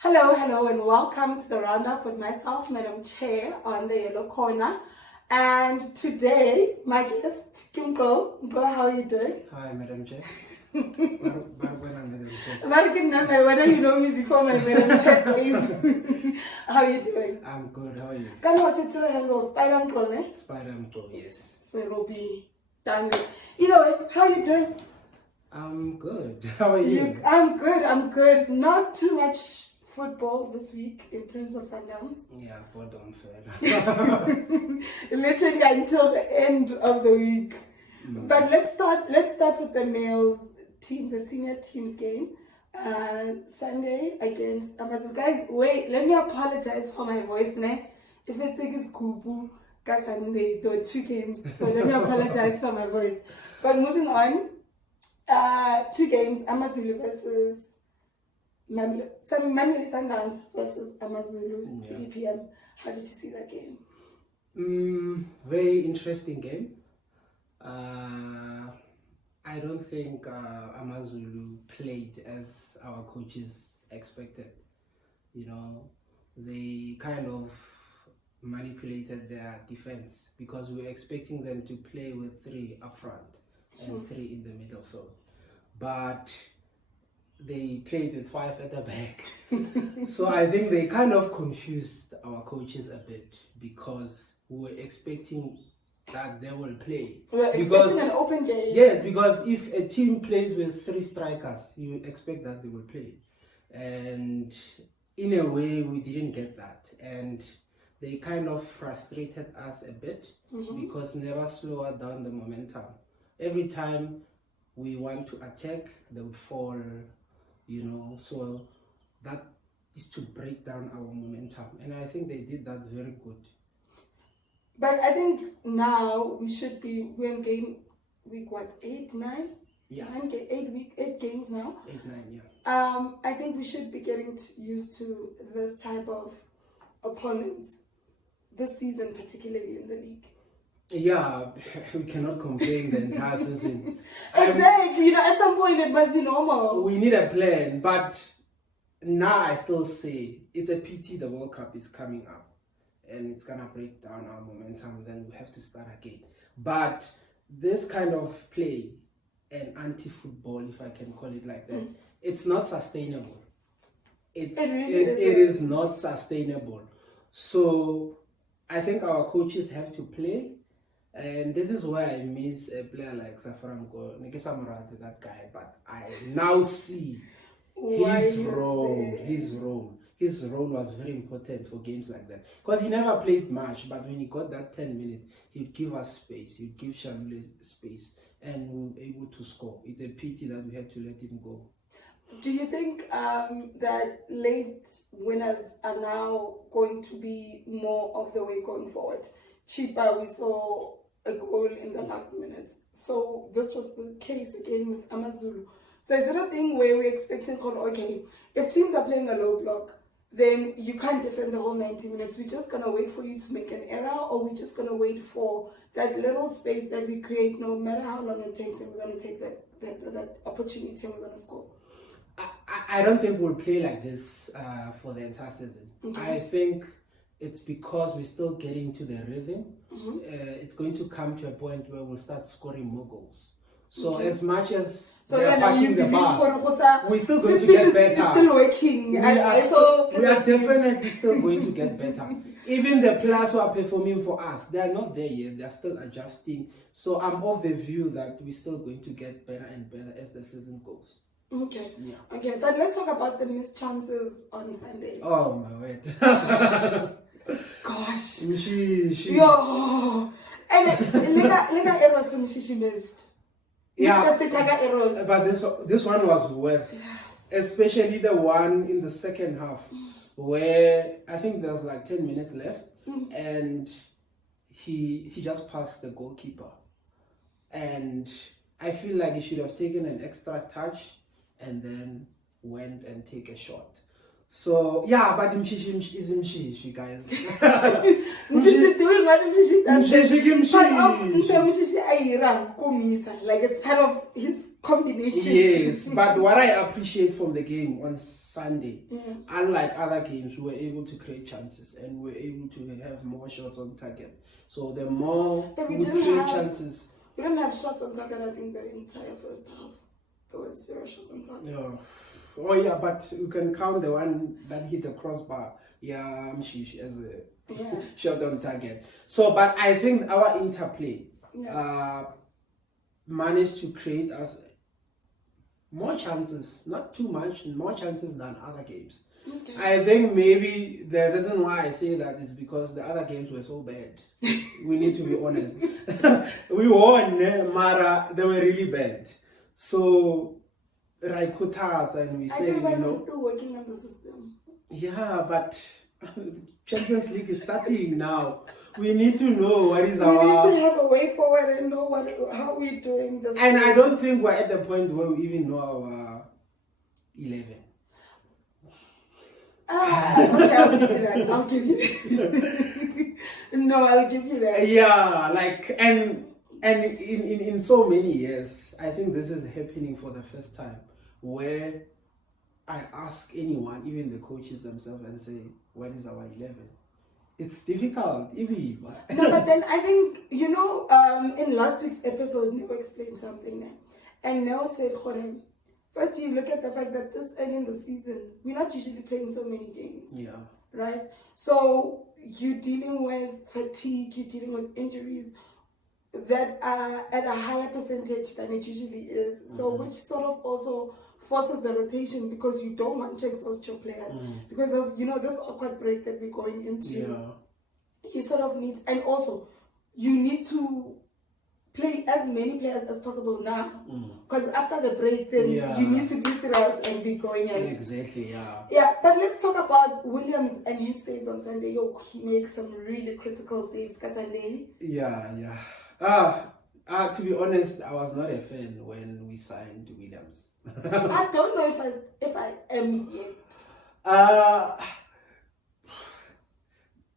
Hello, and welcome to the roundup with myself, Madam Chair, on the yellow corner. And today, my guest, Kimko. Kimko, how are you doing? Hi, Madam Chair. Madam Chair. Very good number. Whether you know me before my Madam Chair, please. How are you doing? I'm good. How are you? Can you take to the handle? Spider Uncle, eh? Spider Uncle, yes. So it'll be done. Either way, how are you doing? I'm good. How are you? I'm good. Not too much football this week in terms of Sundowns. Yeah, but unfair. Literally until the end of the week. But let's start with the males team, the senior team's game. Sunday against AmaZulu. Guys, wait, let me apologize for my voice, ne? If it takes Kubu, Sunday, there were 2 games, so let me apologize for my voice. But moving on, 2 games, AmaZulu versus Mamley Sundowns versus AmaZulu, 3 p.m. How did you see that game? Very interesting game. I don't think AmaZulu played as our coaches expected. You know, they kind of manipulated their defense because we were expecting them to play with 3 up front and 3 in the middle field. But they played with 5 at the back. So I think they kind of confused our coaches a bit because we were expecting that they will play. We were expecting an open game. Yes, because if a team plays with 3 strikers, you expect that they will play. And in a way, we didn't get that. And they kind of frustrated us a bit because never slower down the momentum. Every time we want to attack, they would fall, you know. So that is to break down our momentum. And I think they did that very good. But I think now we're in game week 8, 9? Yeah. 8 games now. 8, 9, yeah. I think we should be getting used to this type of opponents this season, particularly in the league. Yeah, we cannot complain the entire season. Exactly. You know, at some point it must be normal. We need a plan, but now I still say it's a pity the World Cup is coming up and it's gonna break down our momentum, then we have to start again. But this kind of play and anti-football, if I can call it like that, it's not sustainable. It is not sustainable. So I think our coaches have to play. And this is why I miss a player like Safaranko, that guy, but I now see his role. His role was very important for games like that. Because he never played much, but when he got that 10 minutes, he'd give us space, he'd give Shamule space, and we were able to score. It's a pity that we had to let him go. Do you think that late winners are now going to be more of the way going forward? Cheaper, we saw a goal in the last minutes. So this was the case again with AmaZulu. So is it a thing where we're expecting, okay, if teams are playing a low block, then you can't defend the whole 90 minutes. We're just going to wait for you to make an error, or we're just going to wait for that little space that we create, no matter how long it takes, and we're going to take that opportunity and we're going to score? I don't think we'll play like this for the entire season. Okay. I think it's because we're still getting to the rhythm. It's going to come to a point where we'll start scoring more goals. So as much as we are parking the bus, we're still going to get better. It's still working. We are definitely still going to get better. Even the players who are performing for us, they are not there yet. They are still adjusting. So I'm of the view that we're still going to get better and better as the season goes. Okay. Yeah. Okay, but let's talk about the missed chances on Sunday. Oh my word. Gosh. She. Yo. And Lega errors she missed. Yeah. Errors. But this one was worse. Yes. Especially the one in the second half where I think there's like 10 minutes left and he just passed the goalkeeper. And I feel like he should have taken an extra touch and then went and take a shot. So yeah, but Mshishi is Mshishi, guys. Mshishi doing what Mshishi does. Mshishi Part of Mshishi Ayira Komisa, like it's part of his combination. Yes, but what I appreciate from the game on Sunday, unlike other games, we were able to create chances and we were able to have more shots on target. So the more we create chances. We didn't have shots on target, I think, the entire first half. There was 0 shots on target. Yeah. Oh yeah, but you can count the one that hit the crossbar. Yeah, Mshishi as a shot on target. So, but I think our interplay managed to create us more chances, not too much, more chances than other games. Okay. I think maybe the reason why I say that is because the other games were so bad. We need to be honest. We won, Mara, they were really bad. So, Raikutas, and we say, we're still working on the system. Yeah, but Champions League is starting now. We need to know what is we our... We need to have a way forward and know how we're doing this. And I don't think we're at the point where we even know our 11. Okay, I'll give you that. I'll give you that. No, I'll give you that. Yeah, like, and in so many years, I think this is happening for the first time, where I ask anyone, even the coaches themselves, and say, what is our 11? It's difficult, even. No, but then I think, in last week's episode, Neo explained something. And Neo said, Khorem, first you look at the fact that this early in the season, we're not usually playing so many games. Yeah. Right? So you're dealing with fatigue, you're dealing with injuries that are at a higher percentage than it usually is. So which sort of also forces the rotation, because you don't want to exhaust your players because of this awkward break that we're going into. Yeah. You sort of need, and also you need to play as many players as possible now, because after the break then you need to be serious and be going in. Exactly. But let's talk about Williams and his saves on Sunday. He makes some really critical saves Sunday. To be honest, I was not a fan when we signed Williams. I don't know if I am yet.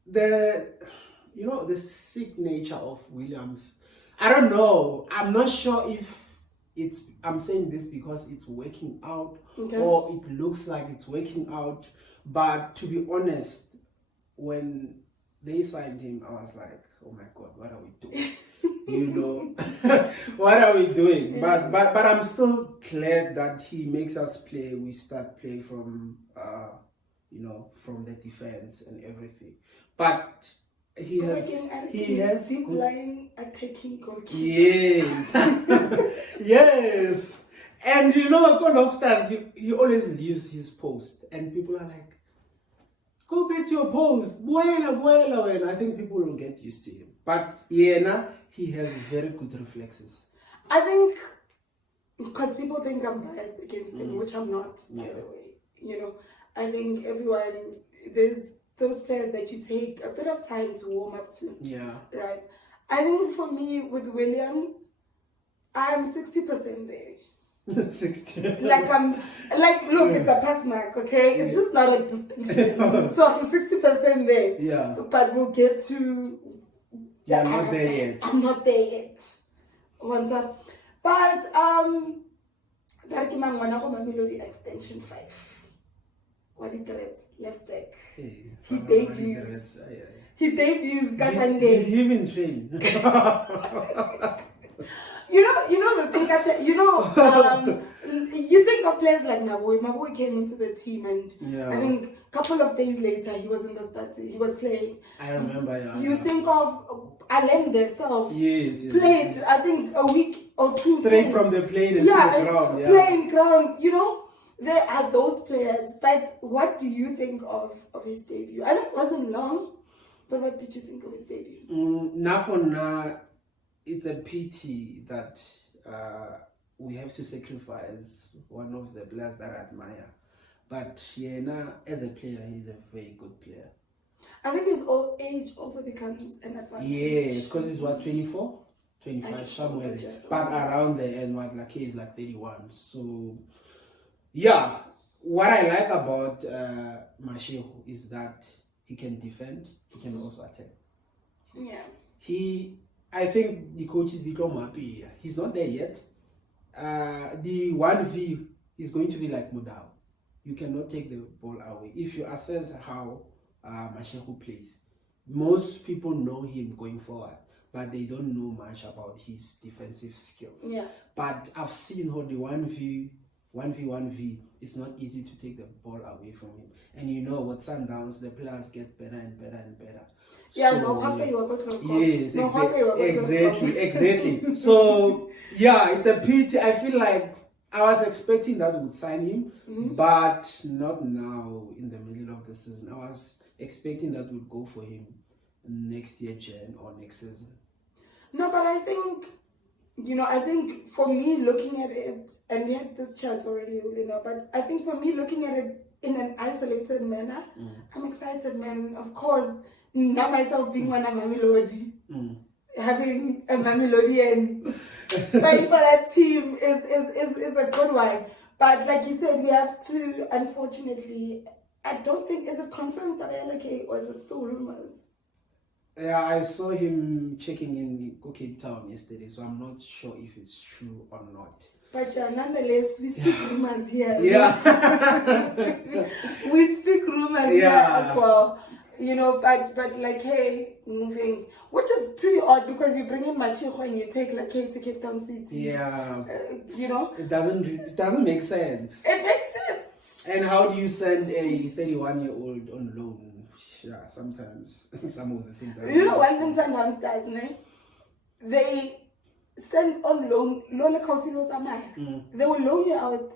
The sick nature of Williams. I don't know. I'm not sure if I'm saying this because it's working out or it looks like it's working out. But to be honest, when they signed him, I was like, oh my God, what are we doing? What are we doing? But I'm still glad that he makes us play. We start play from from the defense and everything. But he has playing attacking goalkeeper. Yes. Yes. And Koloftas, he always leaves his post and people are like, go back to your post. Buela. And I think people will get used to him. But he has very good reflexes. I think because people think I'm biased against him, which I'm not, by the way. I think everyone, there's those players that you take a bit of time to warm up to. Yeah. Right. I think for me with Williams, I'm 60% there. 60. Look, it's a pass mark, okay? It's just not a distinction. So I'm 60% there. Yeah. But we'll get to... Yeah, I'm not there yet. I'm not there yet. Once up. But, Mamelodi extension 5. What did the Reds? Left back. Hey, he debuts. He debuts Sunday. Did he even train? the thing you think of players like Mabui came into the team and I think a couple of days later he was in the stats. He was playing. I remember, You think of Alain himself. Yes. Played, I think, a week or two. Straight from the plane into the ground. Yeah. Playing ground. There are those players. But what do you think of his debut? I know it wasn't long, but what did you think of his debut? Now for now, it's a pity that we have to sacrifice one of the players that I admire. But as a player, he's a very good player. I think his old age also becomes an advantage. Yes, because he's 24? 25, somewhere there. But around there, and Lakay is 31. So, yeah, what I like about Mashego is that he can defend, he can also attack. Yeah. I think the coach is happy. He's not there yet. The 1v is going to be like Mudao. You cannot take the ball away. If you assess how Mashego plays, most people know him going forward, but they don't know much about his defensive skills. Yeah. But I've seen how the 1v, it's not easy to take the ball away from him. And you know, with Sundowns, the players get better and better and better. Yeah, yes, exactly. So, yeah, it's a pity. I feel like I was expecting that we would sign him, but not now in the middle of the season. I was expecting that we'd go for him next year, Jan, or next season. No, but I think for me looking at it, and we had this chat already, but I think for me looking at it in an isolated manner, I'm excited, man. Of course, now myself being one of Mamelodi, having a Mamelodian sign for that team is a good one. But like you said, we have to, unfortunately, I don't think, is it confirmed that Lakay, or is it still rumors? Yeah, I saw him checking in Cape Town yesterday, so I'm not sure if it's true or not. But nonetheless, we speak rumors here. Yeah. We speak rumors here as well. But like, hey, moving, which is pretty odd because you bring in Mashego and you take Lakay to Cape Town City. Yeah. It doesn't make sense. It makes sense. And how do you send a 31-year-old on loan? Yeah, sometimes some of the things. One thing Sundowns guys, they send on loan. They will loan you out.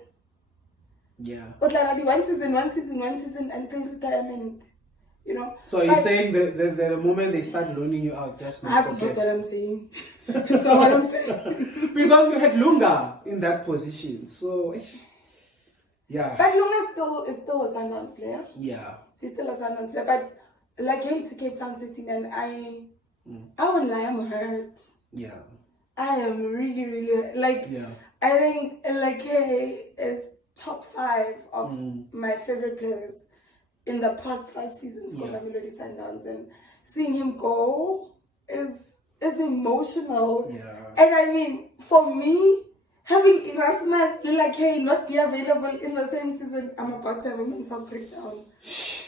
Yeah. But like one season until retirement. So you're saying the moment they start loaning you out, just not that's not what I'm saying. That's not what I'm saying. Because we had Lunga in that position, so yeah. But Lunga is still a Sundowns player. Yeah. He's still a Sundowns player, but like, hey, to Cape Town City, man, I won't lie, I'm hurt. Yeah. I am really, really, like, yeah. I think Lakay is top 5 of my favorite players in the past 5 seasons for Mamelodi Sundowns, and seeing him go is emotional. Yeah. And I mean, for me, having Erasmus Lakay not be available in the same season, I'm about to have a mental breakdown.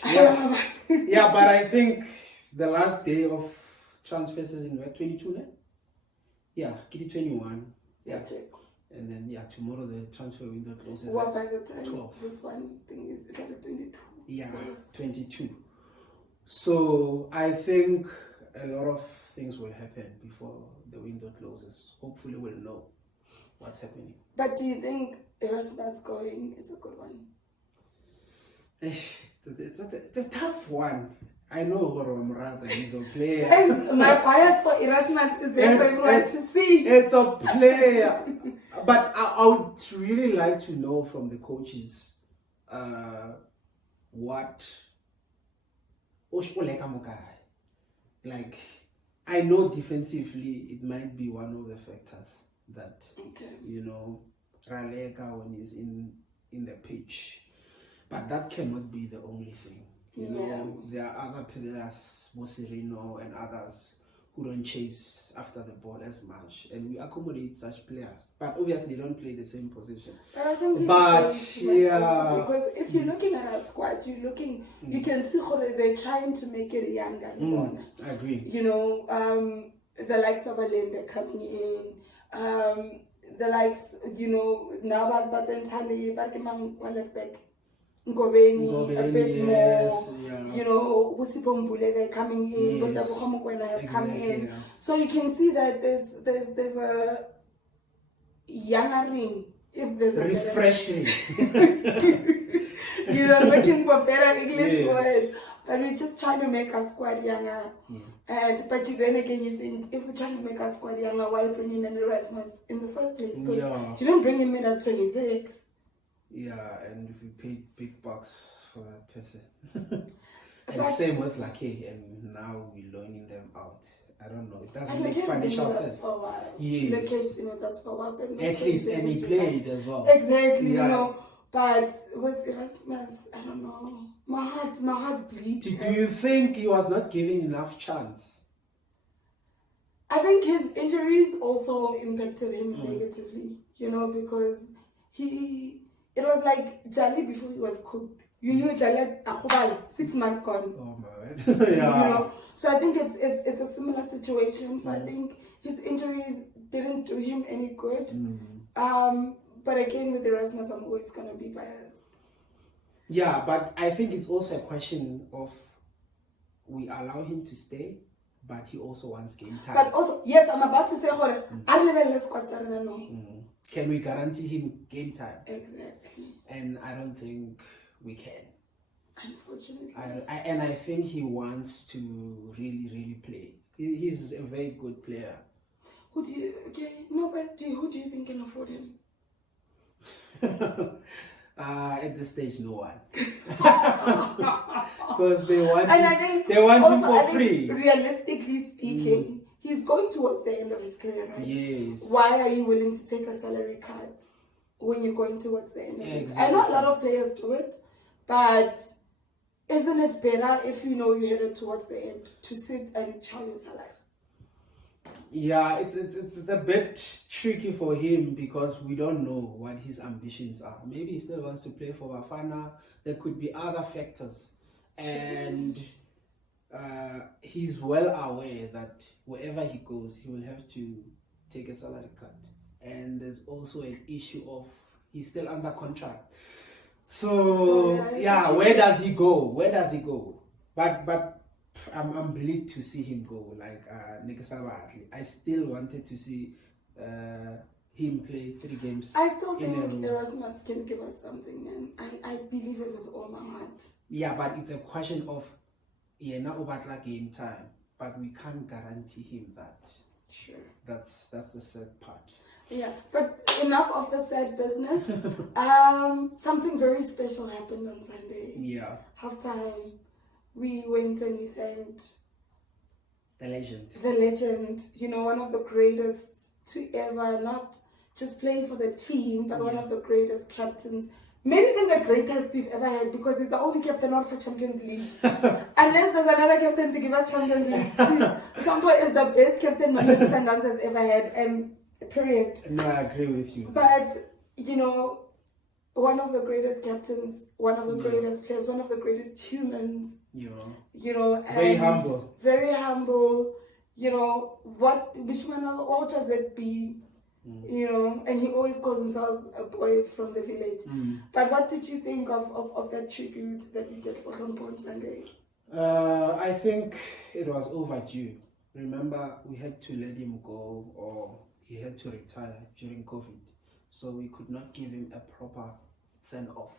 Yeah, yeah, but I think the last day of transfer season, we're 22 now? Yeah, Kitty 21. Yeah. And then, tomorrow the transfer window closes. What by the time 12. This one thing is 22. Yeah, so 22. So I think a lot of things will happen before the window closes. Hopefully we'll know what's happening. But do you think Erasmus going is a good one? It's a tough one. I know Horomrada, he's a player. My bias for Erasmus is there for everyone to see. It's a player. But I would really like to know from the coaches what like, I know defensively it might be one of the factors that Raleka when he's in the pitch, but that cannot be the only thing. There are other players, Mosirino and others, who don't chase after the ball as much, and we accommodate such players, but obviously they don't play the same position. Because if you're looking at our squad, you can see how they're trying to make it younger. I agree. The likes of Alenda coming in, the likes, now but Ntali, but left back. Ngobeni, a bit more, Busipho Mbule, they're coming in, but the Buhamukwena have come in. Yeah. So you can see that there's a younger ring, if there's a refreshing. Looking for better English words. But we're just trying to make our squad younger. But then again, you think, if we're trying to make our squad younger, why bring in an Erasmus in the first place? Because you don't bring him in at 26. Yeah, and if you pay big bucks for that person. And same with Lakay, and now we're loaning them out. I don't know. It doesn't make financial sense. For a while. Yes. Lakay's been with us for a while. So at least, and he played as well. Exactly, But with Erasmus, I don't know. My heart bleeds. Do you think he was not given enough chance? I think his injuries also impacted him negatively, because it was like Jali before he was cooked. You knew Jali 6 months gone. Oh man. Yeah. So I think it's a similar situation. So I think his injuries didn't do him any good. But again, with Erasmus, I'm always gonna be biased. Yeah, but I think it's also a question of we allow him to stay, but he also wants game time. But also, yes, I'm about to say, Can we guarantee him game time? Exactly. And I don't think we can. Unfortunately. I think he wants to really, really play. He's a very good player. Who do you think can afford him? At this stage, no one. Because they want him for free. Realistically speaking, he's going towards the end of his career, right? Yes. Why are you willing to take a salary cut when you're going towards the end of it? Exactly. I know a lot of players do it, but isn't it better if you know you're headed towards the end to sit and chow your salary? Yeah, it's a bit tricky for him because we don't know what his ambitions are. Maybe he still wants to play for Bafana. There could be other factors. And he's well aware that wherever he goes, he will have to take a salary cut. And there's also an issue of he's still under contract. So where does he go? But I'm bleed to see him go. Like I still wanted to see him play 3 games. I still think Erasmus can give us something, and I believe it with all my heart. Yeah, but it's a question of now game time, but we can't guarantee him that. Sure. That's the sad part. Yeah, but enough of the sad business. Something very special happened on Sunday. Yeah. Halftime, we went and we thanked the legend. The legend, one of the greatest to ever not just play for the team, but one of the greatest captains. Maybe even the greatest we've ever had, because he's the only captain not for Champions League. Unless there's another captain to give us Champions League. Tlhopie is the best captain Sundowns has ever had, and period. No, I agree with you. But, one of the greatest captains, one of the greatest players, one of the greatest humans. Very humble. Very humble. What does it be? And he always calls himself a boy from the village. But what did you think of that tribute that we did for Tlhopie on Sunday? I think it was overdue. Remember, we had to let him go, or he had to retire during COVID. So we could not give him a proper send-off.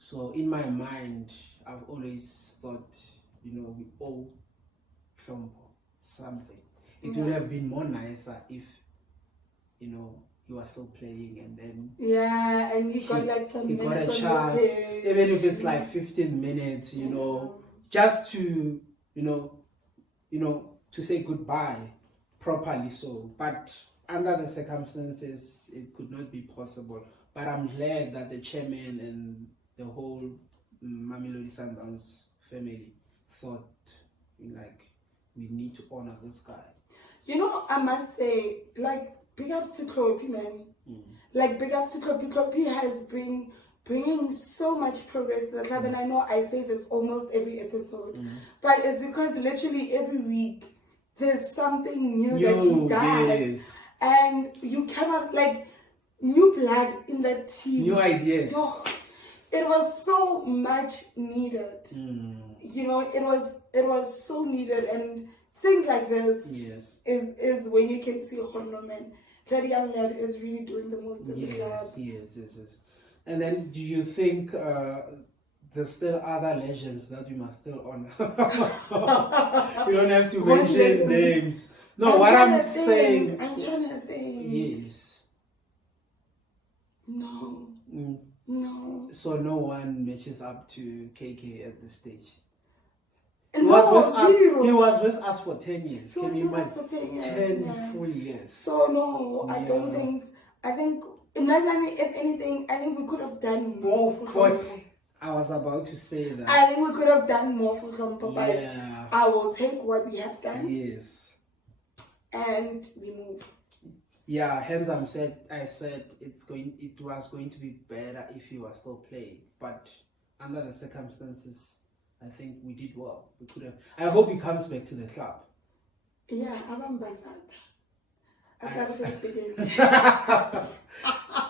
So in my mind, I've always thought, we owe Tlhopie something. It would have been more nicer if he was still playing, and then and he got like some he got a minutes chance, even if it's like 15 minutes, just to to say goodbye properly. So, but under the circumstances, it could not be possible. But I'm glad that the chairman and the whole Mamelodi Sundowns family thought we need to honor this guy. I must say, big ups to Tlhopie, man. Big ups to Tlhopie. Tlhopie has bringing so much progress to the club, and I know I say this almost every episode, but it's because literally every week there's something new that he does, and you cannot new blood in the team, new ideas. It was so much needed. It was so needed, and things like this is when you can see man, that young lad is really doing the most of the club. Yes. And then, do you think there's still other legends that we must still honor? We don't have to mention names. No, I'm saying. I'm trying to think. Yes. No. No. So no one matches up to KK at this stage. He was with us for 10 years. He was with us for 10 years. 10 full years. So no, I don't think. I think If anything, I think we could have done more for I was about to say that. I think we could have done more for Tlhopie, but Yeah. I will take what we have done. Yes. And we move. Yeah, hence I said it was going to be better if he was still playing. But under the circumstances, I think we did well. We could have. I hope he comes back to the club. Yeah, I'm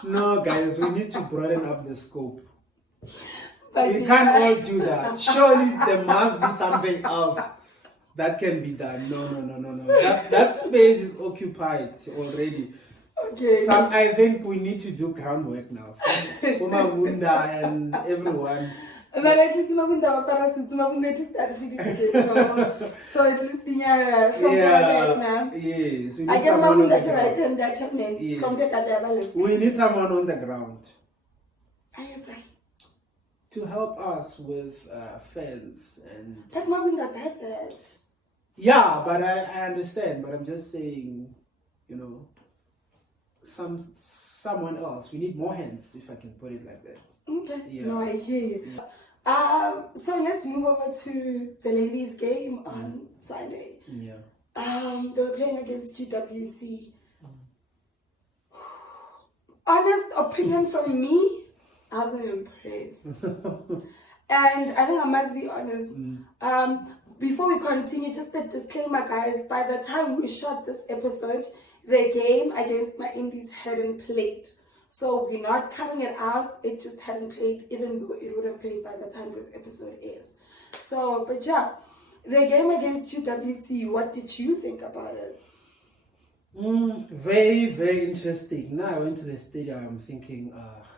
No, guys, we need to broaden up the scope. But We can't all do that. Surely there must be something else that can be done. No. That space is occupied already. Okay. So I think we need to do groundwork now. Uma Munda and everyone. But at least so at least Yes, we I need get someone on the right ground. hand that name. Yes. We need someone on the ground to help us with fans and. That Mabunda does that. Yeah, but I understand. But I'm just saying, someone else. We need more hands, if I can put it like that. Okay. Yeah. No, I hear you. Yeah. So let's move over to the ladies' game on Sunday. Yeah. They were playing against GWC. Honest opinion from me, I wasn't impressed. And I think I must be honest. Before we continue, just a disclaimer, guys. By the time we shot this episode, the game against my Indies hadn't played. So we're not cutting it out. It just hadn't played, even though it would have played by the time this episode is. So, but yeah, the game against UWC, what did you think about it? Very, very interesting. Now I went to the stadium, I'm thinking,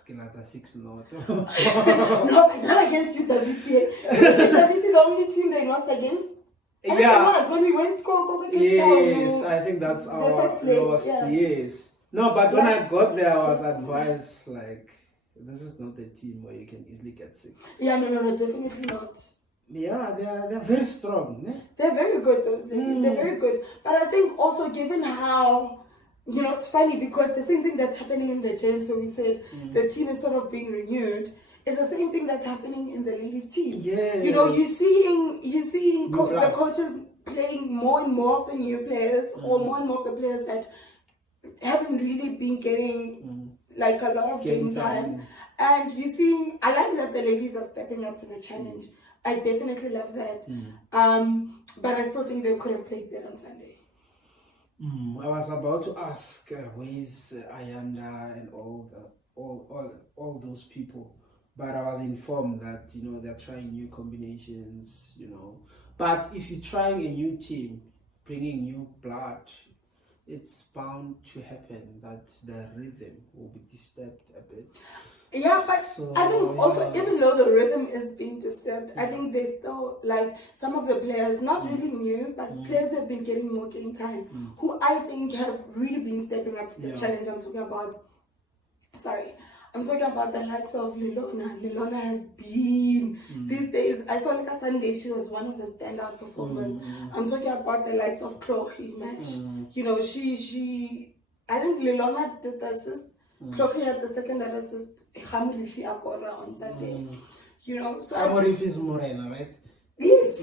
Kenata 6-0. No, not against UWC. UWC is the only team they lost against. Yeah. When we went Yes, I think that's our first leg, loss. yeah. Yes. No, but when I got there, I was advised, like, this is not the team where you can easily get sick. Yeah, no, definitely not. Yeah, they're very strong. Eh? They're very good, those ladies. They're very good. But I think also given how, it's funny because the same thing that's happening in the gents where we said the team is sort of being renewed is the same thing that's happening in the ladies team. Yes. You're seeing the blood. coaches playing more and more of the new players or more and more of the players that haven't really been getting like a lot of game time. And you're seeing, I like that the ladies are stepping up to the challenge. I definitely love that. But I still think they could have played better on Sunday. I was about to ask where's Ayanda and all those people, but I was informed that they're trying new combinations. But if you're trying a new team, bringing new blood, it's bound to happen that the rhythm will be disturbed a bit. Yeah, but I think also, even though the rhythm is being disturbed, I think there's still, like, some of the players, not really new, but players have been getting more game time, who I think have really been stepping up to the challenge. I'm talking about the likes of Lilona. Lilona has been, these days, I saw like a Sunday, she was one of the standout performers. I'm talking about the likes of Tlhopie, man. I think Lilona did the assist. Tlhopie had the second assist. On Sunday, so Amorif is Morena, right? Yes.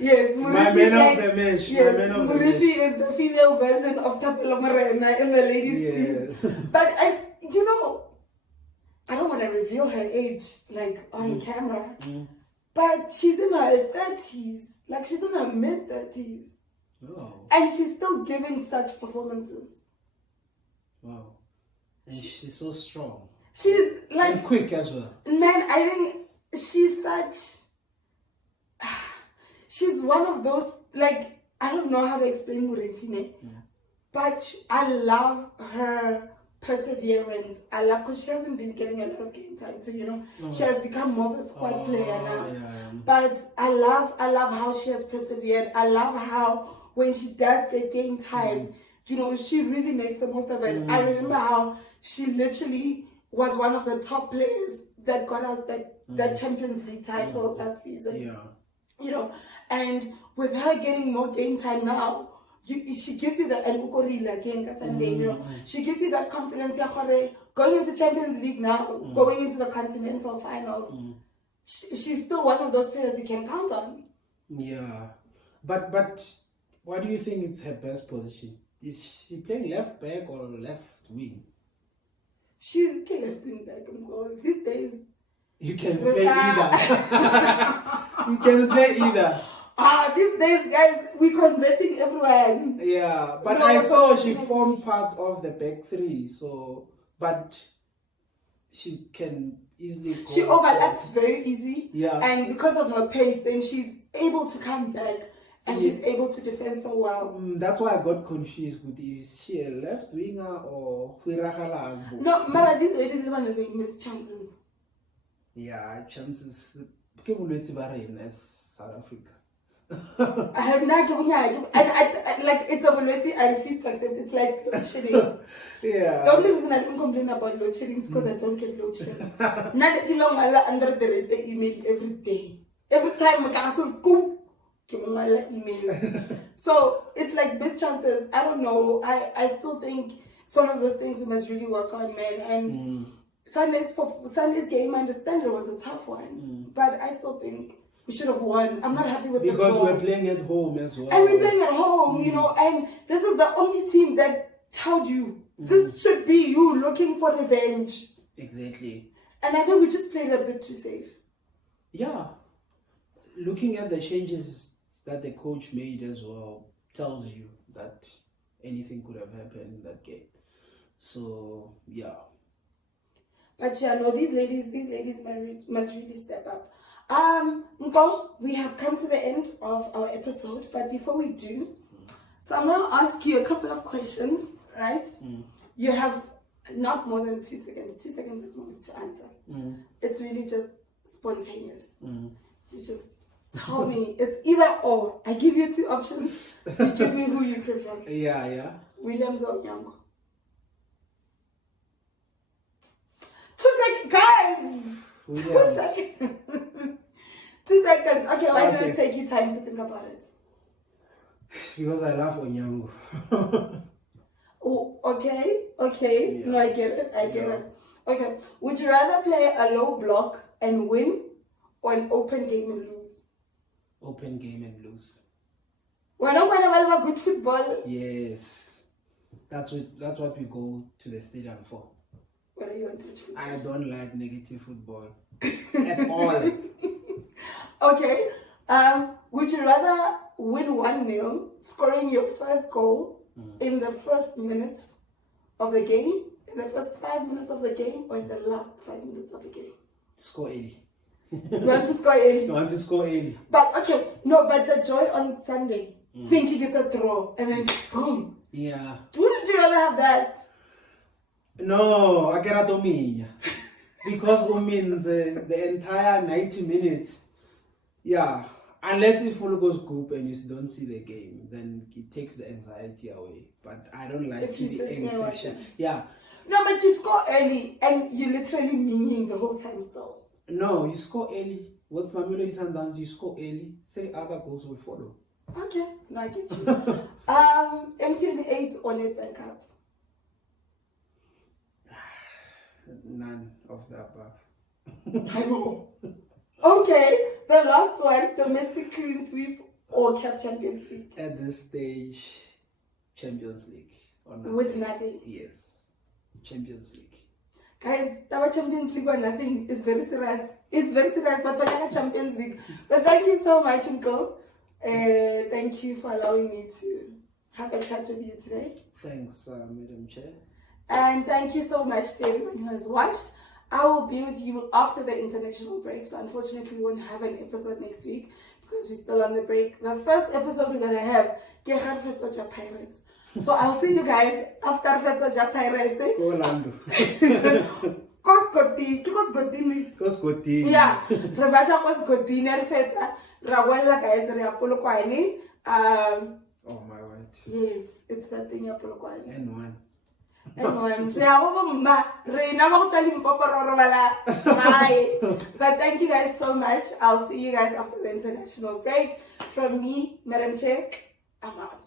Yes, My man of the match. Yes, Murifi is the female version of Tapelo Morena in the ladies team. But I don't want to reveal her age like on camera. But she's in her 30s, like she's in her mid-30s. Oh. And she's still giving such performances. Wow. And she's so strong. She's like... And quick as well. Man, I think she's one of those, like, I don't know how to explain Murefine, but I love her perseverance. I love, because she hasn't been getting a lot of game time, so she has become more of a squad player now. Yeah. But I love how she has persevered. I love how when she does get game time, she really makes the most of it. I remember how she literally was one of the top players that got us that Champions League title last season. Yeah. And with her getting more game time now, she gives you that, and again, Sunday, you know, she gives you that confidence. Going into Champions League now, going into the continental finals, she's still one of those players you can count on. Yeah, but what do you think is her best position? Is she playing left back or left wing? She's left wing back. These days, you can play either. You can play either. These days, guys, we're converting everyone. Yeah, but I saw she formed part of the back three, so, but she can easily go. She overlaps very easy. Yeah. And because of her pace, then she's able to come back and she's able to defend so well. That's why I got confused with, is she a left winger or No, Mara, these ladies are one of the miss chances. Yeah, chances. As South Africa. I have not given and like it's a load I refuse to accept. It's like load shedding. Yeah. The only reason I don't complain about load shedding is because I don't get load shedding. Not that you long under the email every day. Every time I cancel email. So it's like best chances. I don't know. I still think it's one of those things we must really work on, man. And Sunday's game, I understand it was a tough one, but I still think we should have won. I'm not happy with the because draw. we're playing at home as well. And we're playing at home, you know, and this is the only team that told you this should be you looking for revenge. Exactly. And I think we just played a bit too safe. Yeah. Looking at the changes that the coach made as well tells you that anything could have happened in that game. So, yeah. But yeah, no, these ladies must really step up. Nko, we have come to the end of our episode, but before we do, so I'm going to ask you a couple of questions, right? You have not more than 2 seconds at most to answer. It's really just spontaneous. You just tell me, it's either or. I give you 2 options, you give me who you prefer. Yeah. Williams or Onyango? 2 seconds, guys! 2 seconds. 2 seconds. Okay, why did it take you time to think about it? Because I love Onyango. Oh, okay. Yeah. No, I get it. Okay, would you rather play a low block and win or an open game and lose? Open game and lose. We're not going to have good football. Yes. That's what we go to the stadium for. What are you on touch football? I don't like negative football at all. Okay. Would you rather win 1-0, scoring your first goal in the first minutes of the game, in the first 5 minutes of the game, or in the last 5 minutes of the game? Score early. You want to score early? You want to score early. But okay, no, but the joy on Sunday, thinking it's a throw, and then boom. Yeah. Wouldn't you rather have that? No, I cannot mean. Because it means the entire 90 minutes. Yeah. Unless if full goes goop and you don't see the game, then it takes the anxiety away. But I don't like if to be anxious. Yeah. No, but you score early and you're literally meaning the whole time still. No, you score early. With Mamelodi Sundowns, you score early. 3 other goals will follow. Okay, now I get you. MTN 8 or Netbank Cup? None of the above. I know. Okay, the last one, domestic clean sweep or CAF Champions League? At this stage, Champions League. Or nothing. With nothing? Yes. Champions League. Guys, our Champions League or nothing is very serious. It's very serious, but we're not Champions League. But thank you so much, Nko. Thank you for allowing me to have a chat with you today. Thanks, Madam Chair. And thank you so much to everyone who has watched. I will be with you after the international break, so unfortunately we won't have an episode next week because we're still on the break. The first episode we're going to have Kekana Pirates. So I'll see you guys after Fetsaja Pirates. Orlando. Koskoti. Yeah. Rebasha Koskoti, Nerfeta, Rawella guys, Reapoloquine. Oh my word. Yes, it's that thing Apoloquine. N1. But thank you guys so much. I'll see you guys after the international break. From me, Madam Chair, I'm out.